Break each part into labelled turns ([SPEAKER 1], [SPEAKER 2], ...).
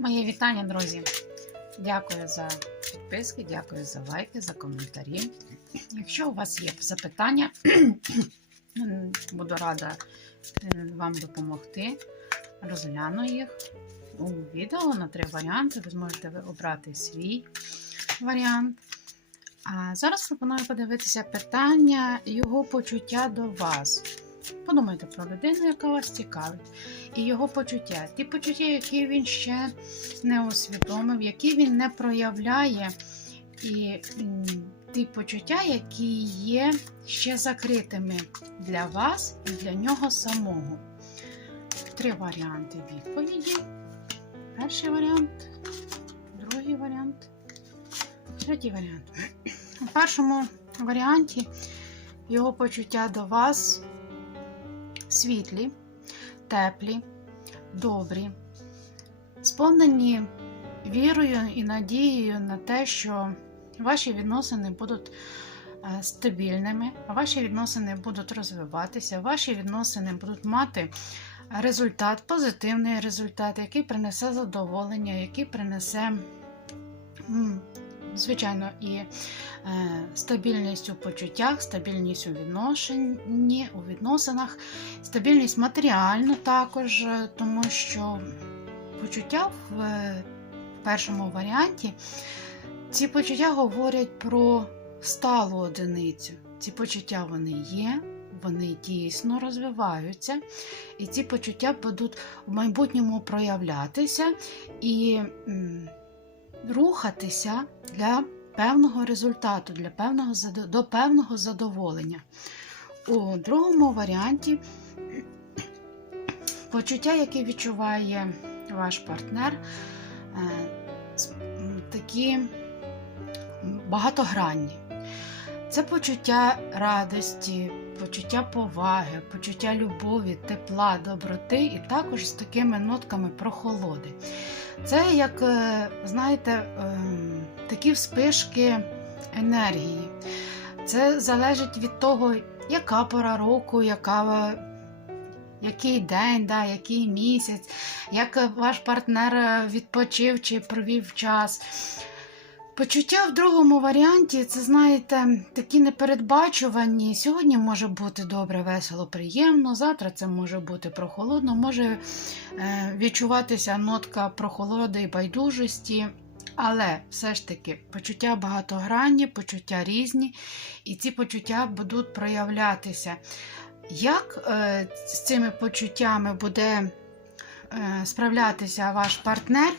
[SPEAKER 1] Моє вітання, друзі. Дякую за підписки, дякую за лайки, за коментарі. Якщо у вас є запитання, буду рада е, вам допомогти. Розгляну їх у відео на три варіанти. Ви зможете обрати свій варіант. А зараз пропоную подивитися питання його почуття до вас. Подумайте про людину, яка вас цікавить, і його почуття. Ті почуття, які він ще не усвідомив, які він не проявляє, і ті почуття, які є ще закритими для вас і для нього самого. Три варіанти відповіді. Перший варіант, другий варіант, третій варіант. У першому варіанті його почуття до вас світлі, теплі, добрі, сповнені вірою і надією на те, що ваші відносини будуть е, стабільними, ваші відносини будуть розвиватися, ваші відносини будуть мати результат, позитивний результат, який принесе задоволення, який принесе. Звичайно, і е, стабільність у почуттях, стабільність у відношенні, у відносинах, стабільність матеріальну також, е, тому що почуття в, е, першому варіанті ці почуття говорять про сталу одиницю. Ці почуття вони є, вони дійсно розвиваються, і ці почуття будуть в майбутньому проявлятися і. Рухатися для певного результату, для певного, до певного задоволення. У другому варіанті почуття, яке відчуває ваш партнер, е, такі багатогранні. Це почуття радості, почуття поваги, почуття любові, тепла, доброти і також з такими нотками прохолоди. Це як, е, знаєте, ем, такі вспишки енергії. Це залежить від того, яка пора року, яка, який день, да, який місяць, як ваш партнер е, відпочив чи провів час. Почуття в другому варіанті це, знаєте, такі непередбачувані. Сьогодні може бути добре, весело, приємно, завтра це може бути прохолодно, може е, відчуватися нотка прохолоди і байдужості. Але все ж таки почуття багатогранні, почуття різні, і ці почуття будуть проявлятися. Як е, з цими почуттями буде е, справлятися ваш партнер,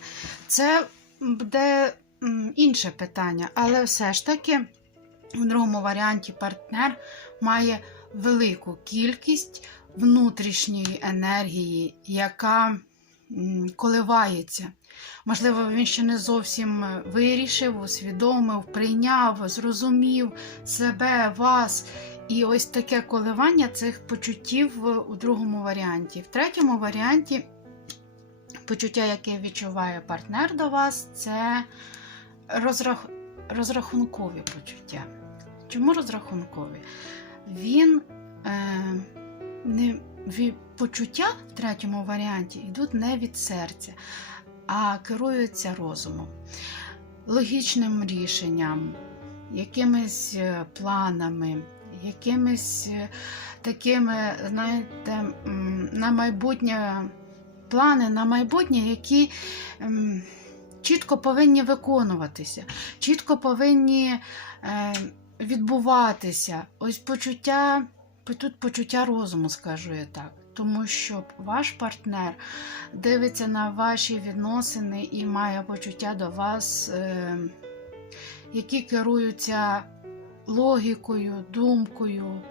[SPEAKER 1] це буде інше питання. Але все ж таки, у другому варіанті партнер має велику кількість внутрішньої енергії, яка коливається. Можливо, він ще не зовсім вирішив, усвідомив, прийняв, зрозумів себе, вас. І ось таке коливання цих почуттів у другому варіанті. В третьому варіанті почуття, яке відчуває партнер до вас, це розрах... розрахункові почуття. Чому розрахункові? Він е, не ві- почуття в третьому варіанті йдуть не від серця, а керуються розумом, логічним рішенням, якимись е, планами, якимись е, такими, знаєте, на майбутнє плани на майбутнє, які м, чітко повинні виконуватися, чітко повинні е, відбуватися. Ось почуття, тут почуття розуму, скажу я так. Тому що ваш партнер дивиться на ваші відносини і має почуття до вас, е, які керуються логікою, думкою,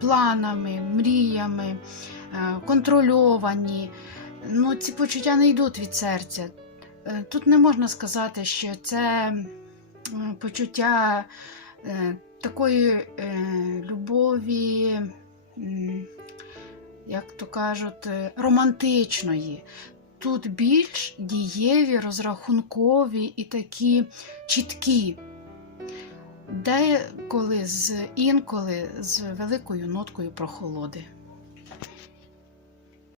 [SPEAKER 1] планами, мріями, е, контрольовані. Ну, ці почуття не йдуть від серця. Е, Тут не можна сказати, що це почуття е, такої е, любові, як то кажуть, романтичної. Тут більш дієві, розрахункові і такі чіткі. Деколи з інколи з великою ноткою прохолоди.